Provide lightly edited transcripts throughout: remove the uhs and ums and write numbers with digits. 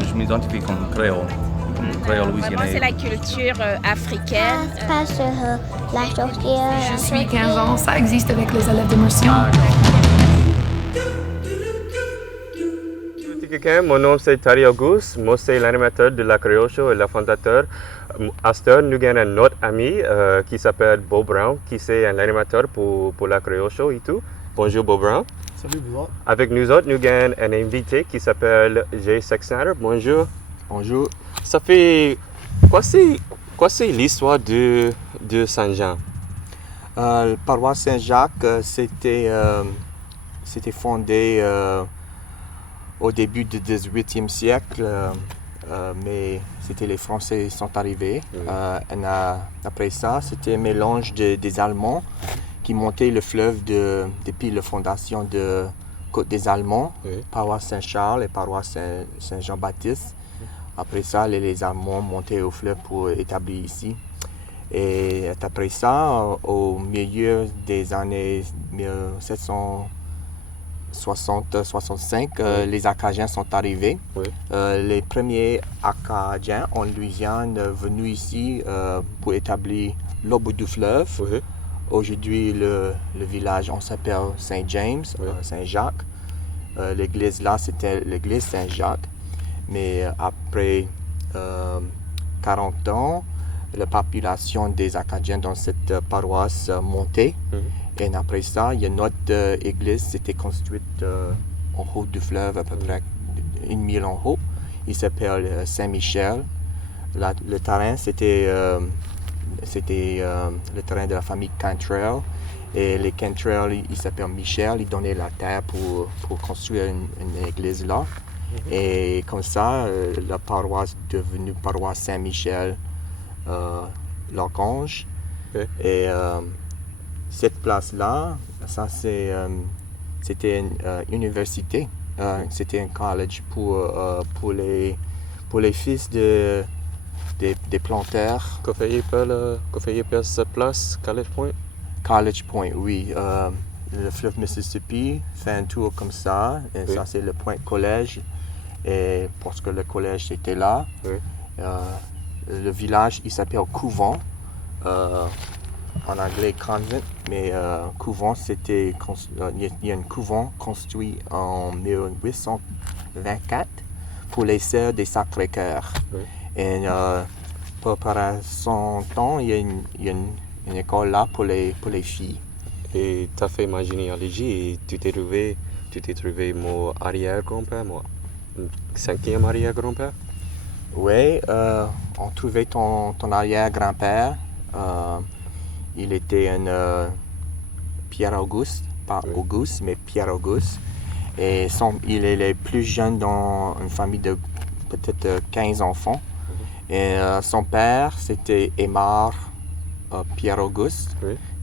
Je m'identifie comme créole Vraiment, louisianais. c'est la culture africaine. Parce que la sorcière. Je suis 15 ans, ça existe avec les élèves d'immersion. Mon nom c'est Tari Auguste, moi c'est l'animateur de la Creole Show et le fondateur. À cette heure, nous avons un autre ami qui s'appelle Beau Brown, qui est un animateur pour la Creole Show et tout. Bonjour Beau Brown. Salut vous autres. Avec nous autres, nous avons un invité qui s'appelle Jay Sexsnyder. Bonjour. Bonjour. Ça fait quoi c'est l'histoire de Saint-Jean? Le paroisse Saint-Jacques, c'était fondé au début du 18e siècle, mais c'était les Français qui sont arrivés. Après ça, c'était un mélange des Allemands qui montaient le fleuve depuis la fondation de Côte des Allemands, paroisse Saint-Charles et paroisse Saint-Jean-Baptiste. Après ça, les Allemands montaient au fleuve pour établir ici. Et après ça, au milieu des années 1760-65, les Acadiens sont arrivés. Les premiers Acadiens en Louisiane venus ici pour établir l'au bout du fleuve. Aujourd'hui, le village, on s'appelle Saint-James, Saint-Jacques. L'église là, c'était l'église Saint-Jacques. Mais après 40 ans, la population des Acadiens dans cette paroisse montait. Et après ça, il y a notre église qui était construite en haut du fleuve, à peu près 1 mille en haut. Il s'appelle Saint-Michel. Le terrain, c'était le terrain de la famille Cantrell. Et les Cantrell, il s'appelle Michel, ils donnaient la terre pour construire une église là. Et comme ça, la paroisse est devenue paroisse Saint-Michel, l'Archange. Et cette place-là, ça c'était une université. C'était un collège pour les fils des planteurs. Qu'on fait appelle cette place, College Point? College Point, oui. Le fleuve Mississippi fait un tour comme ça. Et ça, c'est le point collège. Et parce que le collège était là, le village, il s'appelle Couvent. En anglais, convent. Mais Couvent, il y a un couvent construit en 1824 pour les sœurs des Sacré-Cœur. Et par son temps, il y a une école là pour les filles. Et tu as fait ma généalogie et tu t'es trouvé mon arrière-grand-père, mon 5e arrière-grand-père? Oui, on trouvait ton arrière-grand-père. Il était un Pierre-Auguste, pas Auguste, mais Pierre-Auguste. Et il est le plus jeune dans une famille de peut-être 15 enfants. Et son père, c'était Aymar Pierre-Auguste.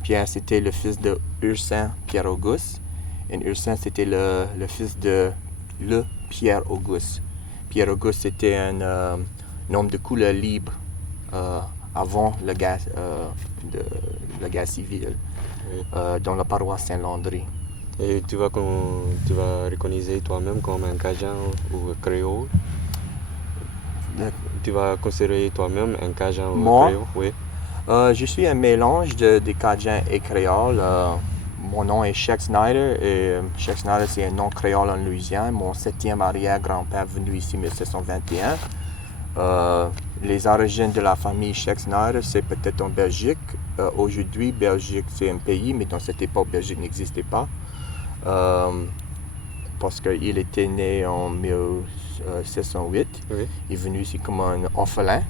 Pierre, c'était le fils de Ursin Pierre-Auguste. Et Ursin, c'était le fils de le Pierre-Auguste. Pierre-Auguste, c'était un homme de couleur libre avant la guerre civile dans la paroisse Saint-Landry. Et tu vas reconnaître toi-même comme un Cajun ou un créole? Tu vas considérer toi-même un Cajun ou un créole? Oui. Je suis un mélange de Cajun et créole. Mon nom est Sheck Snyder et Sheck Snyder, c'est un nom créole en Louisiane. Mon 7e arrière-grand-père venu ici en 1721. Les origines de la famille Sheck Snyder, c'est peut-être en Belgique. Aujourd'hui, Belgique, c'est un pays, mais dans cette époque, Belgique n'existait pas. Parce qu'il était né en 1708. Il est venu ici comme un orphelin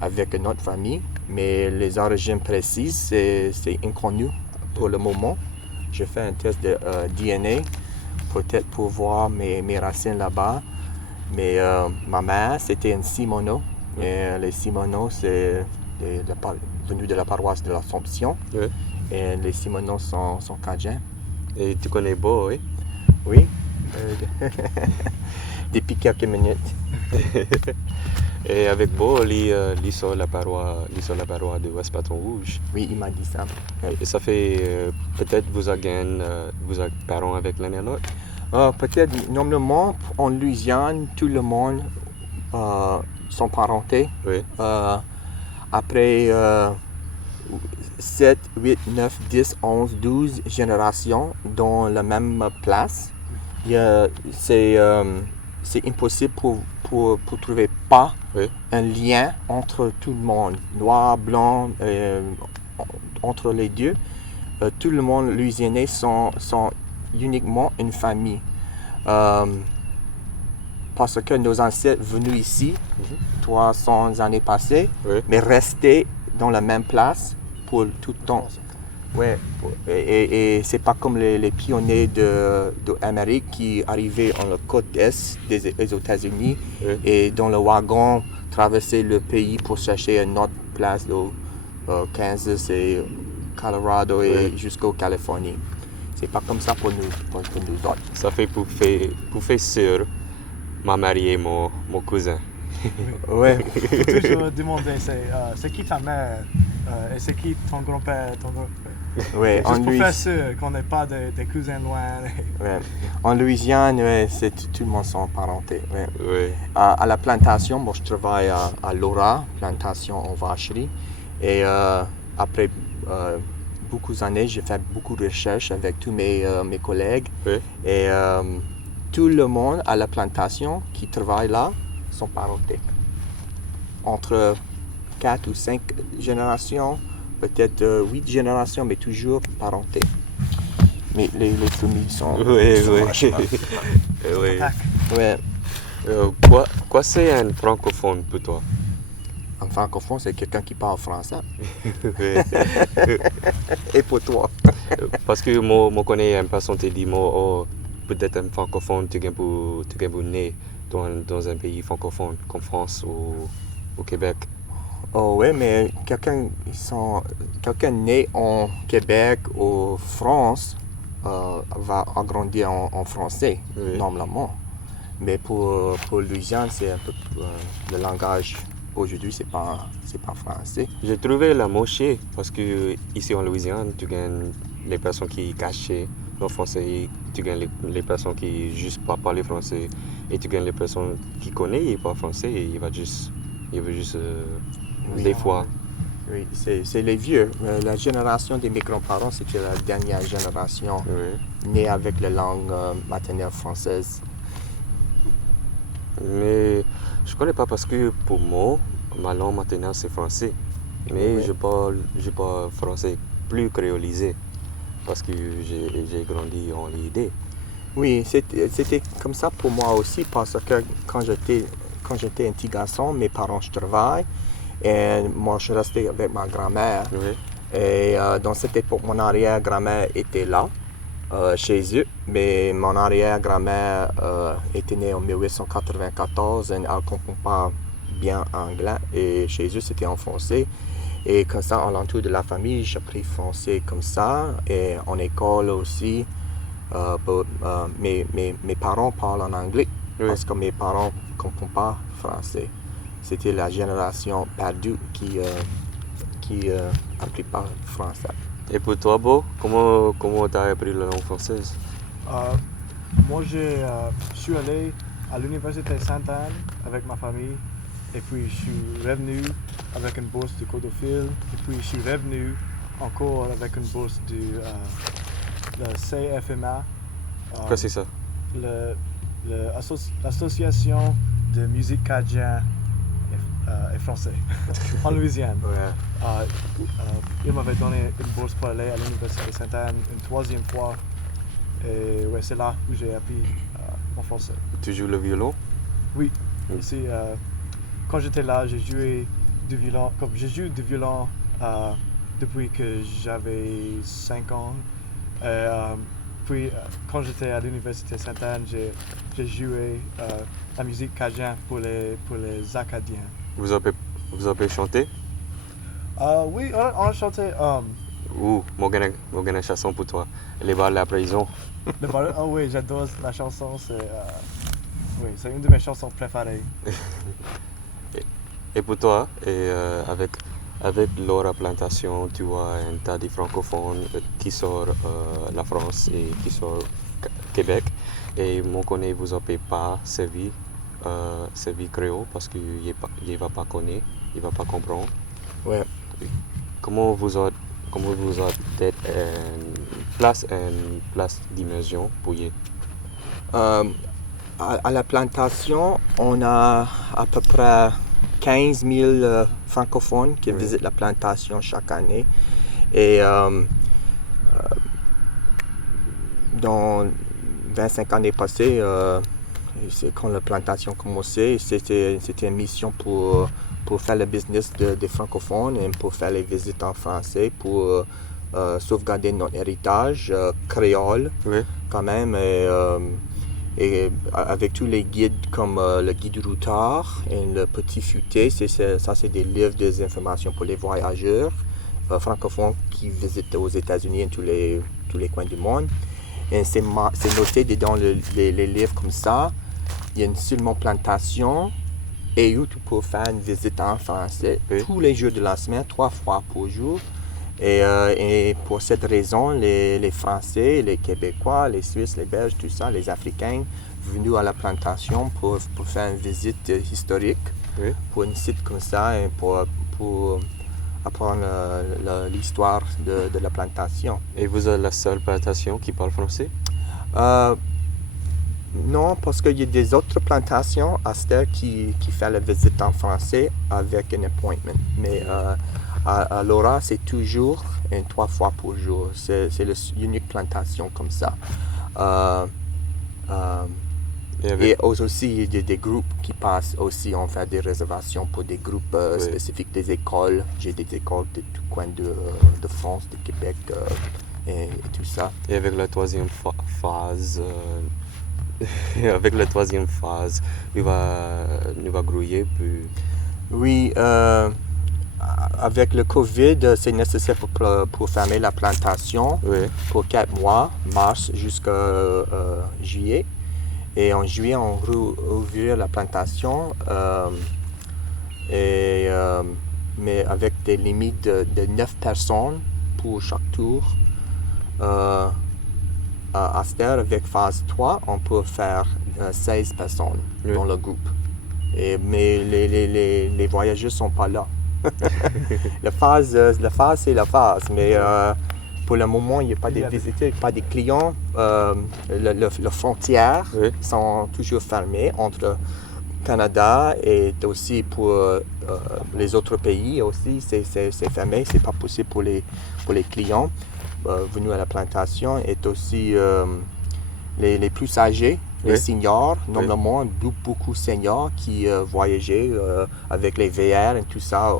avec une autre famille. Mais les origines précises, c'est inconnu pour le moment. Je fais un test de DNA, peut-être pour voir mes racines là-bas. Mais ma mère, c'était une Simoneau. Et les Simoneaux, c'est venu de la paroisse de l'Assomption. Et les Simoneaux sont Cajuns. Et tu connais Beau, oui? Oui. Depuis quelques minutes. Et avec Beau, il sur la paroi de West Patron Rouge. Oui, il m'a dit ça. Et ça fait peut-être vous avez avec l'un et l'autre? Peut-être, normalement, en Louisiane, tout le monde sont parentés. Oui. Après 7, 8, 9, 10, 11, 12 générations dans la même place, c'est impossible pour trouver pas un lien entre tout le monde, noir, blanc, entre les deux. Tout le monde louisianais sont uniquement une famille. Parce que nos ancêtres venus ici 300 années passées, mais restaient dans la même place pour tout le temps. Ouais, et c'est pas comme les pionniers d'Amérique qui arrivaient en la côte est des États-Unis et dans le wagon traversaient le pays pour chercher une autre place au Kansas et Colorado et jusqu'au Californie. C'est pas comme ça pour nous autres. Ça fait pour faire sûr, m'a marié mon cousin. Ouais. Faut toujours demander, c'est qui ta mère et c'est qui ton grand-père, Ouais, juste pour faire sûr qu'on n'est pas des cousins loin. Ouais. En Louisiane, tout le monde sont parentés. Ouais. Oui. À la plantation, moi je travaille à Laura, plantation en vacherie. Et après beaucoup d'années, j'ai fait beaucoup de recherches avec tous mes collègues. Oui. Et tout le monde à la plantation qui travaille là sont parentés. Entre 4 ou 5 générations, peut-être 8 générations, mais toujours parentés. Mais les familles sont... Oui. Ouais. Quoi c'est un francophone pour toi? Un francophone, c'est quelqu'un qui parle français. Et pour toi? Parce que moi connais une personne qui dit peut-être un francophone, tu es né dans un pays francophone, comme France ou au Québec. Oh oui, mais quelqu'un né en Québec ou France va grandir en français, normalement. Mais pour Louisiane, c'est un peu le langage. Aujourd'hui, c'est pas français. J'ai trouvé la moitié parce que ici en Louisiane, tu gagnes les personnes qui cachent le français, tu gagnes les personnes qui juste pas parler français et tu gagnes les personnes qui connaissent et pas français et il veut juste des fois. Oui, c'est les vieux. La génération de mes grands-parents, c'était la dernière génération née avec la langue maternelle française. Mais je connais pas parce que pour moi, ma langue maternelle c'est français. Mais je parle français plus créolisé parce que j'ai grandi en l'idée. Oui, c'était comme ça pour moi aussi parce que quand j'étais un petit garçon, mes parents travaillaient et moi je restais avec ma grand-mère. Et dans cette époque, mon arrière-grand-mère était là. Chez eux, mais mon arrière-grand-mère était née en 1894 et elle ne comprend pas bien anglais et chez eux c'était en français et comme ça, en l'entour de la famille, j'ai appris français comme ça et en école aussi, mes parents parlent en anglais parce que mes parents ne comprennent pas français. C'était la génération perdue qui n'apprit pas français. Et pour toi, Beau, comment tu as appris la langue française? Moi, je suis allé à l'Université Sainte-Anne avec ma famille. Et puis, je suis revenu avec une bourse du Codophile. Et puis, je suis revenu encore avec une bourse du CFMA. Qu'est-ce que c'est ça? L'Association de musique cajun et français en Louisiane. Il m'avait donné une bourse pour aller à l'Université Sainte-Anne une troisième fois. Et c'est là où j'ai appris mon français. Tu joues le violon? Oui. Ici, quand j'étais là, j'ai joué du violon. Je joue du violon depuis que j'avais 5 ans. Puis, quand j'étais à l'Université Sainte-Anne, j'ai joué la musique cajun pour les Acadiens. Vous avez chanté? Oui, on a chanté. Moi, j'ai une chanson pour toi. Les balles de la prison. Oui, j'adore la chanson. C'est une de mes chansons préférées. Et pour toi, avec Laura Plantation, tu vois un tas de francophones qui sortent la France et qui sortent Québec. Et moi, connais, vous n'avez pas servi c'est vie créole parce qu'il ne va pas connaître, il ne va pas comprendre. Ouais. Comment vous avez une place d'immersion pour y À la plantation, on a à peu près 15 000 francophones qui visitent la plantation chaque année. Et dans 25 années passées, c'est quand la plantation commençait, c'était une mission pour faire le business des francophones et pour faire les visites en français, pour sauvegarder notre héritage créole quand même. Et avec tous les guides comme le guide routard et le petit futé, ça c'est des livres, des informations pour les voyageurs francophones qui visitent aux États-Unis et tous les coins du monde. Et c'est noté dans les livres comme ça. Il y a une seulement plantation et où tu peux faire une visite en français tous les jours de la semaine, 3 fois par jour. Et pour cette raison, les Français, les Québécois, les Suisses, les Belges, tout ça, les Africains venus à la plantation pour faire une visite historique pour un site comme ça et pour apprendre l'histoire de la plantation. Et vous êtes la seule plantation qui parle français? Non, parce qu'il y a des autres plantations à Astère qui font la visite en français avec un appointment. Mais à Laura, c'est toujours 3 fois par jour. C'est l'unique plantation comme ça. Et aussi, il y a des groupes qui passent aussi. On fait des réservations pour des groupes spécifiques des écoles. J'ai des écoles de tout coin de France, de Québec et tout ça. Et avec la troisième phase, il va grouiller plus. Oui. Avec le COVID, c'est nécessaire pour fermer la plantation pour 4 mois, mars jusqu'à juillet. Et en juillet, on rouvre la plantation, mais avec des limites de 9 personnes pour chaque tour. À Astère, avec phase 3, on peut faire 16 personnes dans le groupe. Mais les voyageurs ne sont pas là. La phase, c'est la phase, mais pour le moment, il n'y a pas de visiteurs, pas de clients. Les frontières sont toujours fermées entre Canada et aussi pour les autres pays aussi, c'est fermé. C'est pas possible pour les clients venus à la plantation. Et aussi les plus âgés. Les seniors, normalement, beaucoup de seniors qui voyageaient avec les VR et tout ça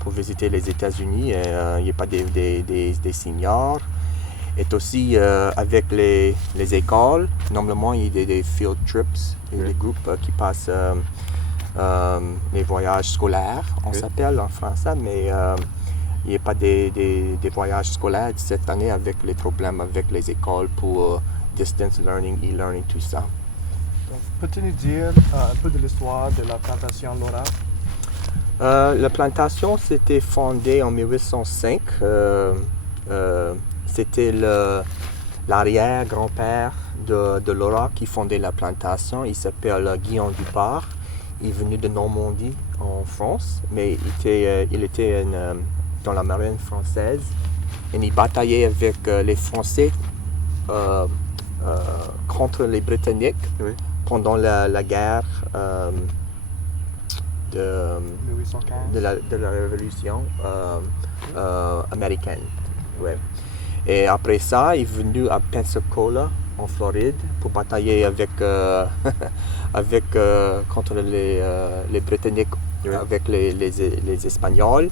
pour visiter les États-Unis. Il n'y a pas des seniors. Et aussi avec les écoles, normalement, il y a des field trips, des groupes qui passent les voyages scolaires, on s'appelle en français, mais il n'y a pas des voyages scolaires cette année avec les problèmes avec les écoles pour distance learning, e-learning, tout ça. Donc, peux-tu nous dire un peu de l'histoire de la plantation Laura? La plantation s'était fondée en 1805. C'était l'arrière-grand-père de Laura qui fondait la plantation. Il s'appelle Guillaume Dupart. Il est venu de Normandie en France, mais il était dans la marine française. Et il bataillait avec les Français contre les Britanniques pendant la guerre de la Révolution américaine. Et après ça, il est venu à Pensacola, en Floride, pour batailler contre les Britanniques, avec les Espagnols.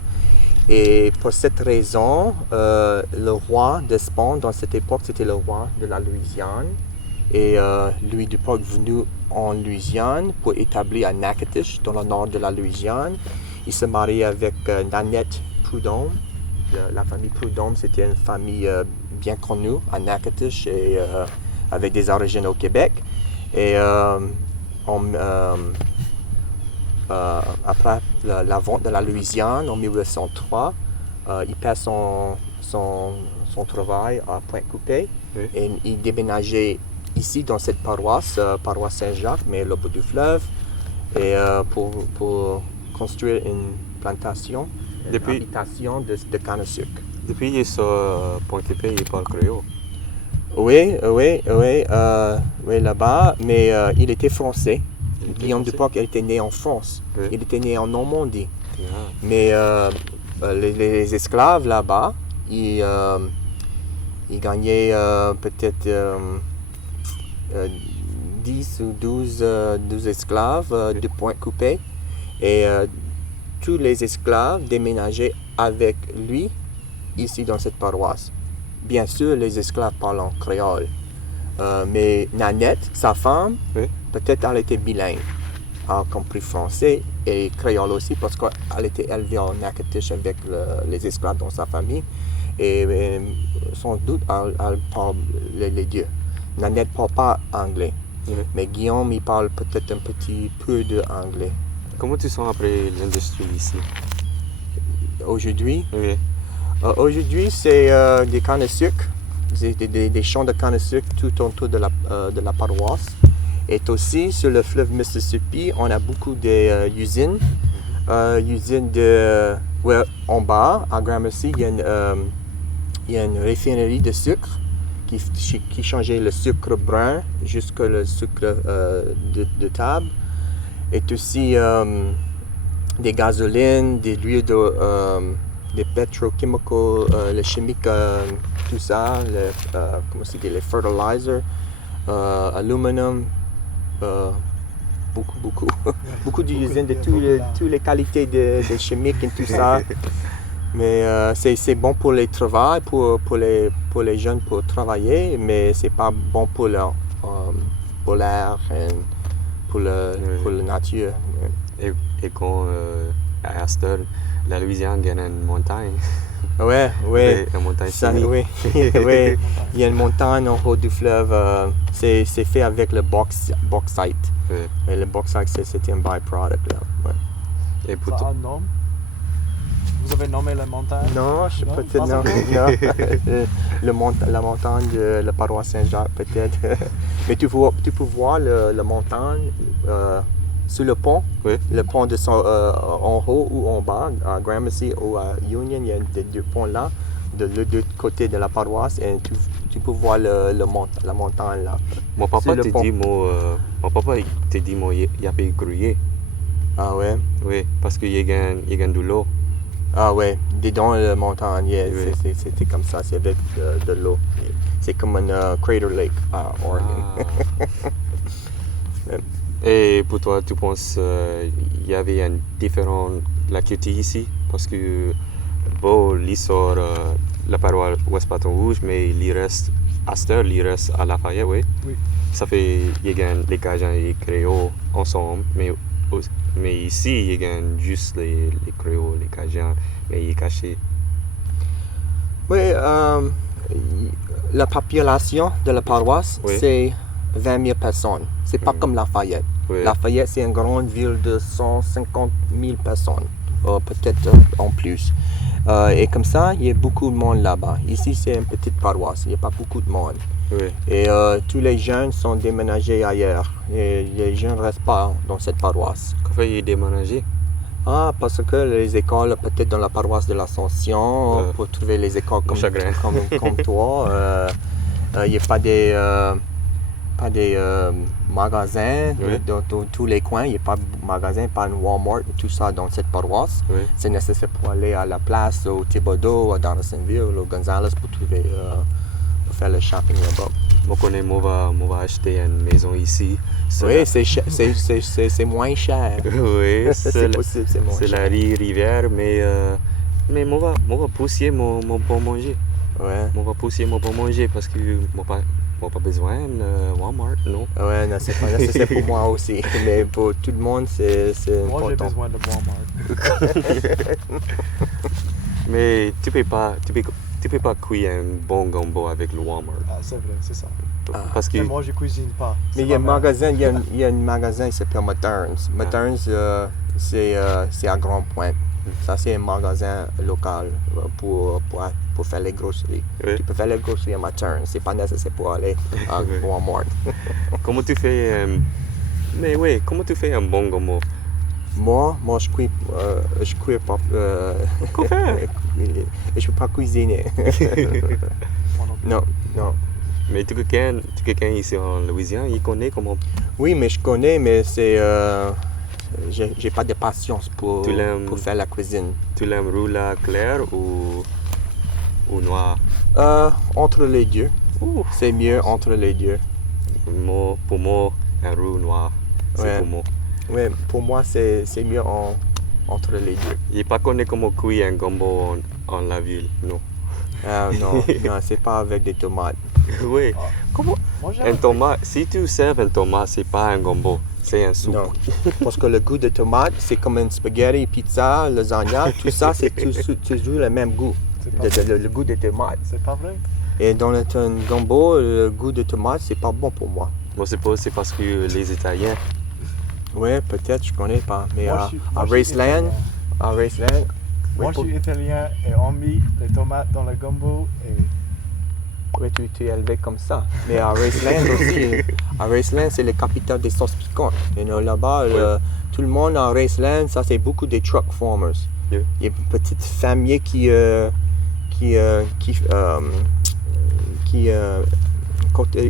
Et pour cette raison, le roi d'Espagne, dans cette époque, c'était le roi de la Louisiane. Et Louis Duport est venu en Louisiane pour établir à Natchitoches, dans le nord de la Louisiane. Il s'est marié avec Nanette Prudhomme. La famille Prudhomme, c'était une famille bien connue à Natchitoches et avec des origines au Québec. Et après la vente de la Louisiane en 1803, il perd son travail à Pointe-Coupée et il déménageait ici dans cette paroisse, paroisse Saint-Jacques, mais au bout du fleuve, et pour construire une plantation, une habitation de canne à sucre. Depuis il est sur Pointe-Épée, il parle créole. Oui, là-bas, mais il était français. Guillaume Dupoc était né en France. Oui. Il était né en Normandie. Ah. Mais les esclaves là-bas, ils gagnaient peut-être 10 ou 12 esclaves de pointe coupée. Et tous les esclaves déménageaient avec lui ici dans cette paroisse. Bien sûr, les esclaves parlent en créole. Mais Nanette, sa femme, Oui. peut-être elle était bilingue. Elle a compris français et créole aussi parce qu'elle était élevée en Natchitoches avec les esclaves dans sa famille. Et sans doute, elle parle les deux. Nanette ne parle pas anglais. Oui. Mais Guillaume, il parle peut-être un petit peu d'anglais. Comment tu sens après l'industrie ici? Aujourd'hui, Oui. Aujourd'hui, c'est des cannes à sucre, des champs de canne à sucre tout autour de la paroisse. Et aussi, sur le fleuve Mississippi, on a beaucoup d'usines. Usines en bas, à Gramercy, il y a une raffinerie de sucre qui changeait le sucre brun jusqu'au sucre de table. Et aussi des gasolines, des lieux des pétrochimicaux, les chimiques, tout ça, les fertilizers, aluminum, beaucoup d'usines de toutes les qualités de chimiques et tout ça. Mais c'est bon pour les travaux, pour les jeunes pour travailler, mais c'est pas bon pour l'air et pour la nature. Et quand à Astor, la Louisiane gagne une montagne. Oui. La montagne Oui. Il y a une montagne en haut du fleuve. C'est fait avec le bauxite. Oui. Et le bauxite, c'est un byproduct. Là. Ouais. Et pour Ça a un nom? Vous avez nommé la montagne? Non, je sais Non, peut-être pas non. La montagne de la paroisse Saint-Jacques, peut-être. Mais tu peux voir la montagne sur le pont. Oui. Le pont en haut ou en bas, à Gramercy ou à Union, il y a des deux ponts là, de deux côtés de la paroisse, et tu peux voir la montagne là. Mon papa Sur le t'a pont. dit, il a payé grouiller. Ah ouais? Oui, parce qu'il gagne de l'eau. Ah ouais, dedans la montagne, yeah, Oui. c'était comme ça, c'est avec de l'eau. C'est comme un Crater Lake à Oregon. Et pour toi, tu penses il y avait une différente l'activité ici? Parce que bon, l'histoire, la paroisse Ouest Baton Rouge, mais il reste à Astor, il reste à Lafayette, oui. Oui. Ça fait il gagne les Cajuns et les Créoles ensemble, mais ici, il gagne juste les Créoles, les Cajuns, mais il est caché. Oui, la population de la paroisse, Oui. c'est 20 000 personnes. C'est pas comme Lafayette. Oui. Lafayette, c'est une grande ville de 150 000 personnes, peut-être en plus. Et comme ça, il y a beaucoup de monde là-bas. Ici, c'est une petite paroisse, il n'y a pas beaucoup de monde. Oui. Et tous les jeunes sont déménagés ailleurs. Et les jeunes ne restent pas dans cette paroisse. Pourquoi il est déménagé? Ah, parce que les écoles, peut-être dans la paroisse de l'Ascension, pour trouver les écoles comme toi, il n'y a pas des magasins Oui. dans tous les coins. Il n'y a pas de magasins, pas de Walmart, tout ça dans cette paroisse. Oui. C'est nécessaire pour aller à la place, au Thibodaux, à Donaldsonville, au Gonzales pour trouver, pour faire le shopping là-bas. Moi, on va acheter une maison ici. Oui, c'est moins cher. Oui, C'est possible, c'est moins c'est cher. la rivière, mais on va pousser mon bon manger. Ouais. On va pousser mon bon manger parce que moi pas besoin de Walmart, non. Ouais, non, c'est pas nécessaire pour moi aussi. Mais pour tout le monde, c'est Moi, j'ai important. besoin de Walmart. Mais tu peux pas cuire un bon gombo avec le Walmart. Ah, c'est vrai, c'est ça. Parce que Mais moi, je cuisine pas. Mais C'est il y a un ma mère. magasin, il y a un magasin qui s'appelle Materns. Materns, c'est à Grand Point. Ça, c'est un magasin local pour pour faire les grosseries. Oui. Tu peux faire les grosseries en matin, c'est pas nécessaire pour aller à Walmart. Comment tu fais mais oui, comment tu fais un bon gombo? Moi, je cuis pas. Quoi faire? Je peux pas cuisiner. Non. Mais tu quelqu'un ici en Louisiane, il connaît comment? Oui, mais je connais, mais c'est j'ai pas de patience pour faire la cuisine. Tu l'aimes roux clair ou noir? Entre les deux. C'est mieux entre les deux. Pour moi, un roux noir, c'est Ouais. pour moi. Ouais, pour moi, c'est mieux entre les deux. Il pas connaît comment cuire un gombo en la ville, non. Non, c'est pas avec des tomates. Oui. Comment? Moi, j'ai Un tomate, si tu sers un tomate, c'est pas un gombo, c'est un soupe. Non, parce que le goût de tomate, c'est comme une spaghetti, pizza, lasagna, tout ça, c'est toujours le même goût. Le goût de tomate. C'est pas vrai? Et dans un gombo, le goût de tomate, c'est pas bon pour moi. Moi, c'est parce que les Italiens, Ouais, peut-être, je connais pas. Mais Moi, à je suis Raceland, Moi, je suis italien et on met les tomates dans le gombo et oui, tu es élevé comme ça. Mais à Raceland aussi, à Raceland, c'est la capitale des sauces piquantes. Et là-bas, tout le monde à Raceland, ça c'est beaucoup des truck farmers. Yeah. Il y a une petite famille qui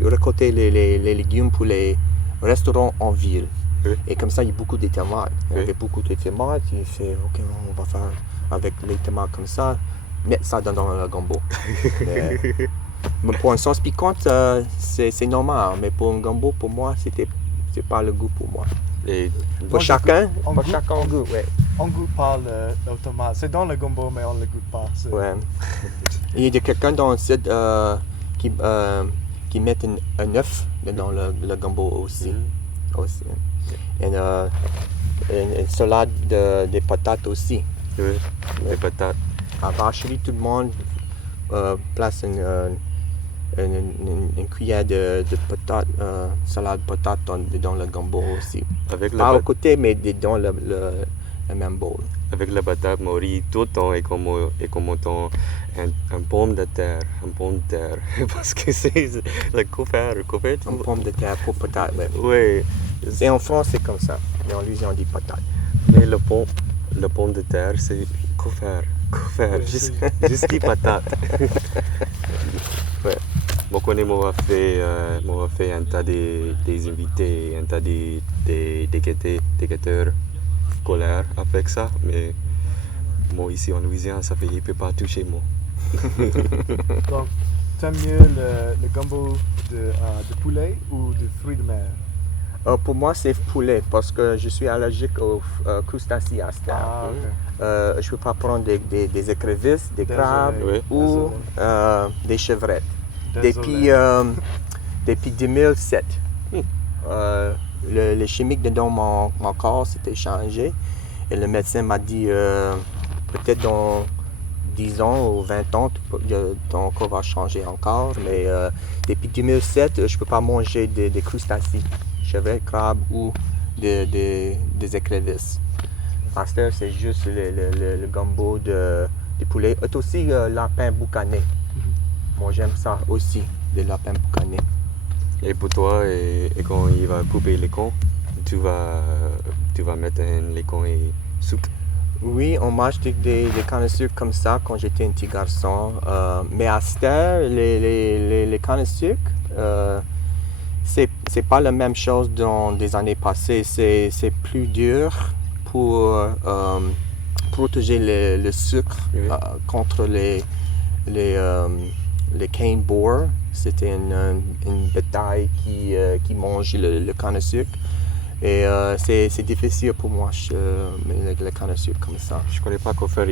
récoltait les légumes pour les restaurants en ville. Oui. Et comme ça, il y a beaucoup de tomates. Il y Oui. avait beaucoup de tomates. Il fait, OK, on va faire avec les tomates comme ça, mettre ça dans le gombo. Mais pour une sauce piquante, c'est normal. Mais pour un gombo, pour moi, c'est pas le goût pour moi. et Pour Moi, chacun, on pour goûte- chacun goût, ouais. on goûte pas le tomate. C'est dans le gombo, mais on le goûte pas. Ouais. Il y a quelqu'un dans le site qui met un œuf dans le gombo aussi. Et une salade des patates aussi. oui, les patates. À Vacherie, tout le monde place une cuillère de patates, salade patate dans le gombo aussi. Avec Pas la, au côté, mais dans le même bowl. avec la patate mori, tout le temps est comme un pomme de terre. Parce que c'est le couvert. Une pomme de terre pour patate, ouais. Oui, Et en France, c'est comme ça. Mais en Louisiane, on dit patate. mais le pomme de terre, c'est couvert, juste patate. Ouais. Moi, moi, fait un tas des invités, un tas des déguetteurs scolaires avec ça, mais moi, ici en Louisiane, ça fait qu'il ne peut pas toucher moi. Donc, t'aimes mieux le gombo de poulet ou de fruits de mer? Pour moi, c'est poulet parce que je suis allergique aux crustacés à cette heure. Ok. Je ne peux pas prendre des écrevisses, des Désolé. crabes Oui. ou des chevrettes. Désolé. Depuis 2007, le chimique dans mon corps s'était changé et le médecin m'a dit peut-être dans 10 ans ou 20 ans, ton corps va changer encore. Mais depuis 2007, je ne peux pas manger des crustacés, chevrettes, crabes ou des écrevisses. À cette heure, c'est juste le gombo de poulet. Et aussi lapin boucané. Moi, j'aime ça aussi, le lapin boucané. Et pour toi, et quand il va couper les cons, tu vas mettre les cons et sucre. Oui, on mange des cannes de sucre comme ça quand j'étais un petit garçon. Mais à cette heure, les cannes de sucre, c'est pas la même chose dans des années passées. C'est plus dur pour protéger le sucre Oui. contre les cane boar. C'était une bétail qui mange le canne de sucre. Et c'est difficile pour moi, le canne de sucre comme ça. Je connais pas quoi faire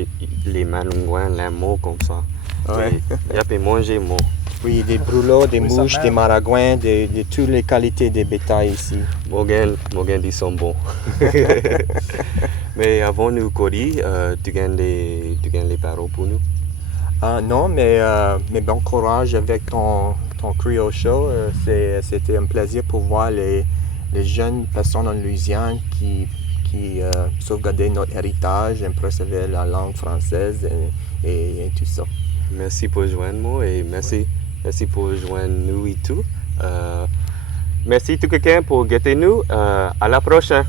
les malouingouins, les mots comme ça. Ouais. Il y a pas manger mots. Oui, des brûlots, des Oui, ça mouches, même. des maragouins, de toutes les qualités des bétails ici. Morgan, ils sont bons. Mais avant nous courir, tu gagnes les barreaux pour nous. Non, mais bon courage avec ton Creole Show. C'était un plaisir pour voir les jeunes personnes en Louisiane qui sauvegardaient notre héritage et préservaient la langue française et tout ça. Merci pour joindre moi et merci pour joindre nous et tout. Merci tout quelqu'un pour guetter nous. À la prochaine.